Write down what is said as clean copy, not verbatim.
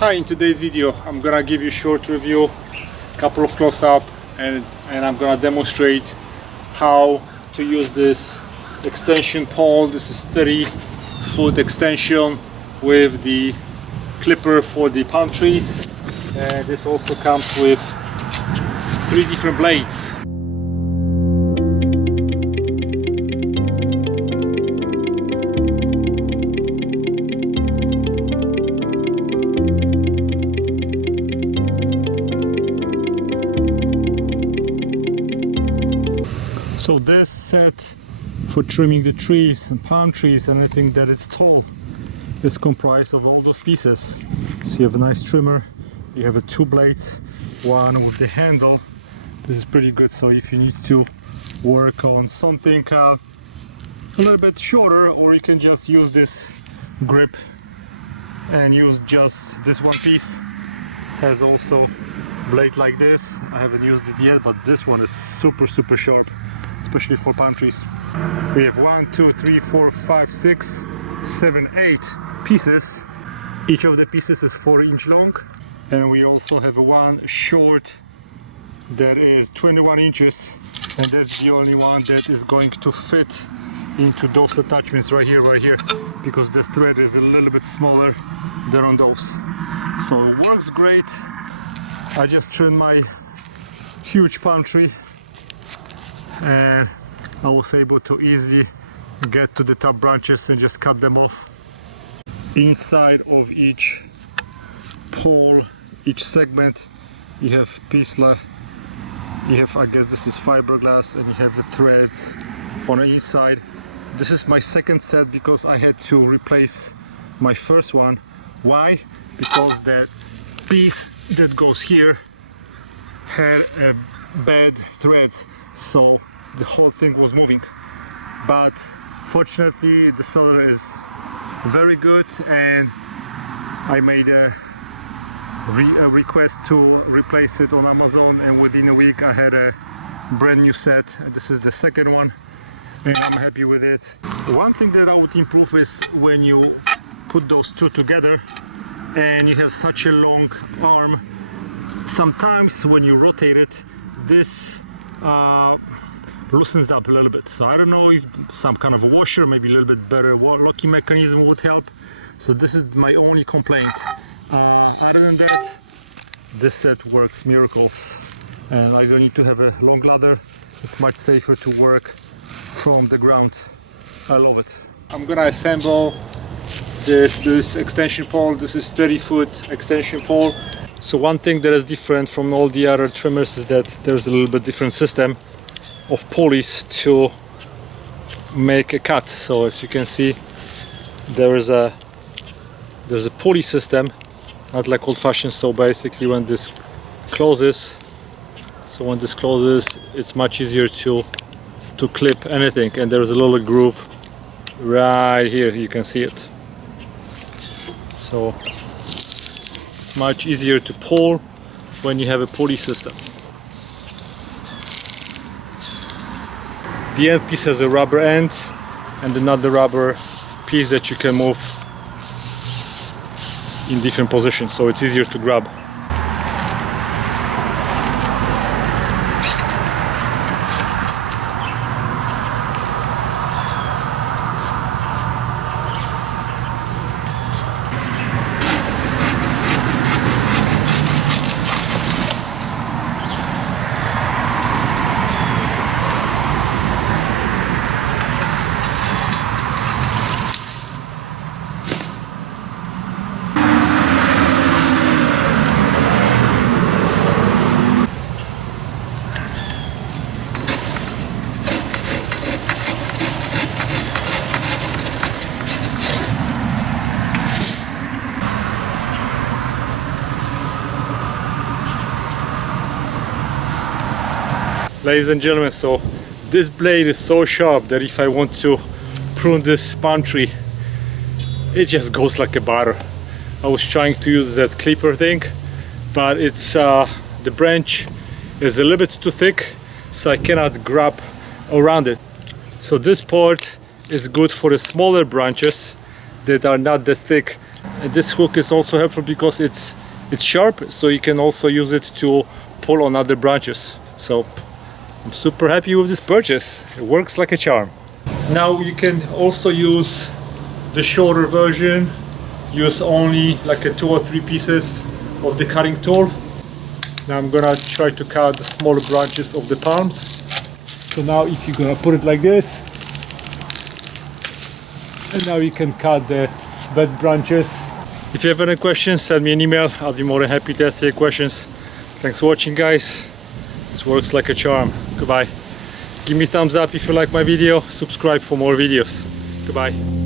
Hi, in today's video I'm gonna give you a short review, couple of close-up, and I'm gonna demonstrate how to use this extension pole. This is 30-foot extension with the clipper for the palm trees, and this also comes with 3 different blades. So this set for trimming the trees and palm trees and anything that is tall is comprised of all those pieces. So you have a nice trimmer, you have 2 blades, one with the handle. This is pretty good, so if you need to work on something a little bit shorter, or you can just use this grip and use just this one piece. Has also blade like this. I haven't used it yet, but this one is super sharp, especially for palm trees. We have 1, 2, 3, 4, 5, 6, 7, 8 pieces. Each of the pieces is 4 inch long, and we also have one short that is 21 inches, and that's the only one that is going to fit into those attachments right here, because the thread is a little bit smaller than on those. So it works great. I just trimmed my huge palm tree, and I was able to easily get to the top branches and just cut them off. Inside of each pole, each segment, you have I guess this is fiberglass, and you have the threads on the inside. This is my second set because I had to replace my first one. Why? Because that piece that goes here had bad threads, so the whole thing was moving. But fortunately the seller is very good, and I made a request to replace it on Amazon, and within a week I had a brand new set. This is the second one, and I'm happy with it. One thing that I would improve is when you put those two together and you have such a long arm, sometimes when you rotate it, this loosens up a little bit. So I don't know if some kind of a washer, maybe a little bit better locking mechanism would help. So this is my only complaint. Other than that, this set works miracles, and I don't need to have a long ladder. It's much safer to work from the ground. I love it. I'm gonna assemble this extension pole. This is 30-foot extension pole. So one thing that is different from all the other trimmers is that there's a little bit different system of pulleys to make a cut. So as you can see, there's a pulley system, not like old-fashioned. So basically when this closes, it's much easier to clip anything, and there's a little groove right here, you can see it. So it's much easier to pull when you have a pulley system. The end piece has a rubber end and another rubber piece that you can move in different positions, so it's easier to grab. Ladies and gentlemen, so this blade is so sharp that if I want to prune this palm tree, it just goes like a butter. I was trying to use that clipper thing, but it's the branch is a little bit too thick, so I cannot grab around it. So this part is good for the smaller branches that are not that thick. And this hook is also helpful because it's sharp, so you can also use it to pull on other branches. So I'm super happy with this purchase. It works like a charm. Now you can also use the shorter version, use only like a 2 or 3 pieces of the cutting tool. Now I'm gonna try to cut the smaller branches of the palms. So now if you're gonna put it like this, and now you can cut the bad branches. If you have any questions, send me an email. I'll be more than happy to answer your questions. Thanks for watching, guys. This works like a charm. Goodbye. Give me a thumbs up if you like my video. Subscribe for more videos. Goodbye.